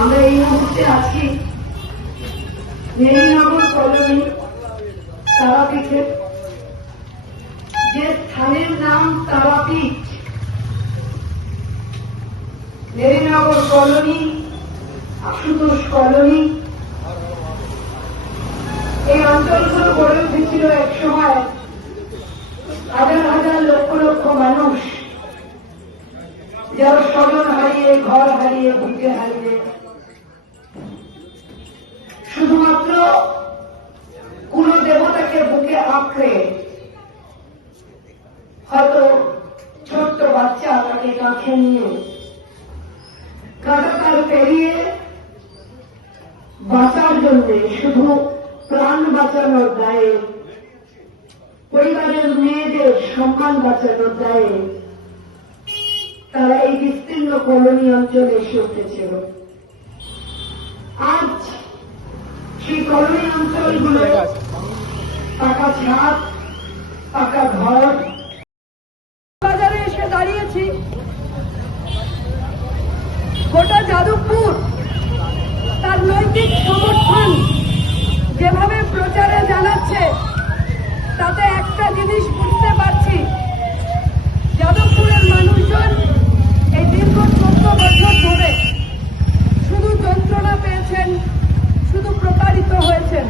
আমরা এই মুহূর্তে আছি মেদিনীনগর কলোনি তারাপীঠে, যে স্থানের নাম তারাপীঠ। মেদিনীনগর কলোনি, আশুতোষ কলোনি, এই অঞ্চলগুলো গড়ে উঠেছিল এক সময় হাজার হাজার লক্ষ লক্ষ মানুষ, যারা স্বজন হারিয়ে, ঘর হারিয়ে, ভিটে হারিয়ে শুধুমাত্র কোন দেবতাকে বুকে আঁকড়ে, হয়তো ছোট্ট বাচ্চা তাকে কাঁখে নিয়ে কাঁটাতার পেরিয়ে বাঁচার জন্য, শুধু প্রাণ বাঁচানোর দায়ে, পরিবারের মেয়েদের সম্মান বাঁচানোর দায়ে তারা এই বিস্তীর্ণ কলোনি অঞ্চলে এসে উঠেছিল। আজ সেই কলোনি অঞ্চলগুলো পাকা ছাদ, পাকা ঘর। বাজারে এসে দাঁড়িয়েছি, গোটা যাদবপুর তার নৈতিক সমর্থন যেভাবে প্রচারে জানাচ্ছে, তাতে একটা জিনিস বুঝতে পারছি, যাদবপুরের মানুষজন এই দীর্ঘ 14 বছর ধরে শুধু যন্ত্রণা পেয়েছেন, শুধু প্রতারিত হয়েছেন।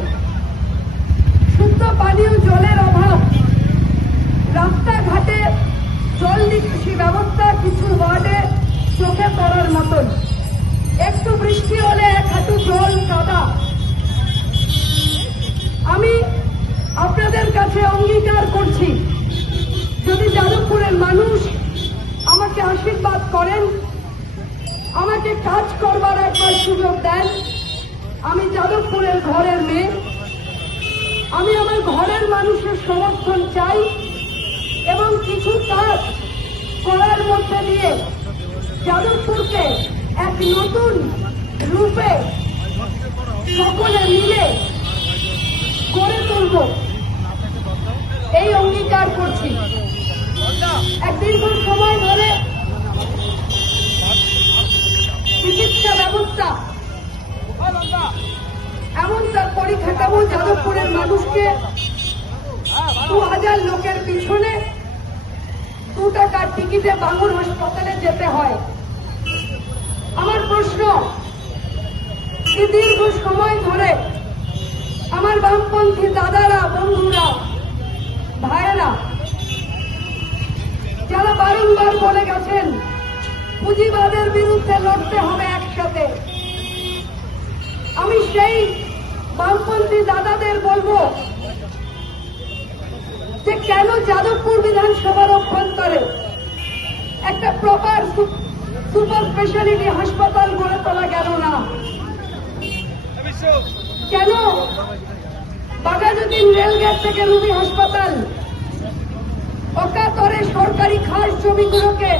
শুদ্ধ পানীয় জলের অভাব, রাস্তাঘাটে জল নিকাশি ব্যবস্থা কিছু ওয়ার্ডে চোখে পড়ার মতন, একটু বৃষ্টি হলে 1 হাঁটু জল, কাদা। আমি আপনাদের কাছে অঙ্গীকার করছি, যদি যাদবপুরের মানুষ আমাকে আশীর্বাদ করেন, আমাকে কাজ করবার একবার সুযোগ দেন, আমি যাদবপুরের ঘরের মেয়ে, আমি আমার ঘরের মানুষের সমর্থন চাই এবং কিছু কাজ করার মধ্যে দিয়ে যাদবপুরকে এক নতুন রূপে সকলে মিলে গড়ে তুলব, এই অঙ্গীকার করছি। এক দীর্ঘ সময় ধরে চিকিৎসা ব্যবস্থা এমন তার পরিকাঠামো, যাদবপুরের মানুষকে 2000 লোকের পিছনে 2 টাকার টিকিটে বাঙুর হাসপাতালে যেতে হয়। আমার প্রশ্ন, এই দীর্ঘ সময় ধরে আমার বামপন্থী দাদারা, বন্ধুরা, ভাইয়েরা যারা বারংবার বলে গেছেন পুঁজিবাদের বিরুদ্ধে লড়তে হবে একসাথে, আমি সেই বামপন্থী দাদাদের বলবো যে কেন যাদবপুর বিধানসভার অভ্যন্তরে একটা প্রপার সুপার স্পেশালিটি হাসপাতাল গড়ে তোলা গেল না? কেন বাঘাযতীন রেলগেট থেকে রুবি হাসপাতাল অকাতরে সরকারি খাস জমিগুলোকে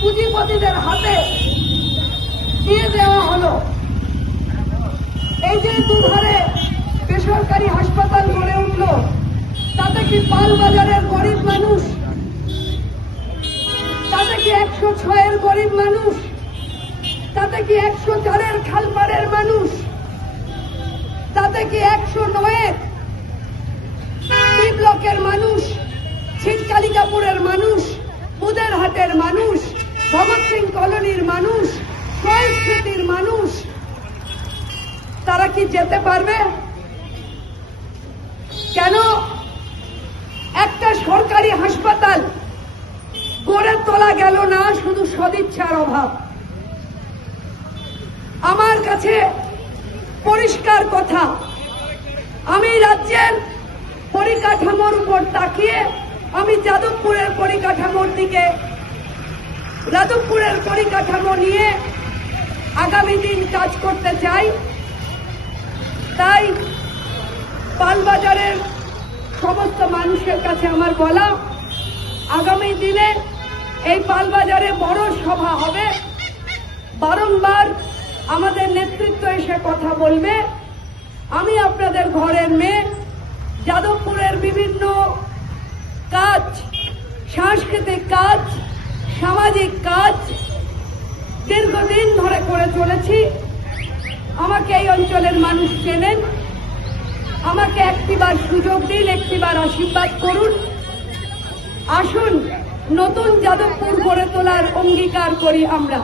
পুঁজিপতিদের হাতে দিয়ে দেওয়া হলো? এই যে দুধারে বেসরকারি হাসপাতাল গড়ে উঠল, তাতে কি পালবাজারের গরিব মানুষ, তাতে কি 106-এর গরিব মানুষ, তাতে কি 104-এর খালপাড়ের মানুষ, তাতে কি 109-এর বি ব্লকের মানুষ, ছিটকালিকাপুরের মানুষ, বুদেরহাটের মানুষ, ভগৎ সিং কলোনির মানুষ, শহীদ স্মৃতির মানুষ, তারা কি যেতে পারবে? কেন একটা সরকারি হাসপাতাল গড়ে তোলা গেল না? শুধু সদিচ্ছার অভাব। আমার কাছে পরিষ্কার কথা, আমি রাজ্যের পরিকাঠামোর উপর তাকিয়ে আমি যাদবপুরের পরিকাঠামোর দিকে, যাদবপুরের পরিকাঠামো নিয়ে আগামী দিন কাজ করতে চাই। তাই পালবাজারের সমস্ত মানুষের কাছে আমার বলা, আগামী দিনে এই পালবাজারে বড় সভা হবে, বারংবার আমাদের নেতৃত্ব এসে কথা বলবে। আমি আপনাদের ঘরের মেয়ে, যাদবপুরের বিভিন্ন কাজ, সাংস্কৃতিক কাজ, সামাজিক কাজ দীর্ঘদিন ধরে করে চলেছি। আমাকে এই অঞ্চলের মানুষ চেনেন। আমাকে একটিবার সুযোগ দিন, একটিবার আশীর্বাদ করুন। আসুন নতুন যাদবপুর গড়ে তোলার অঙ্গীকার করি আমরা।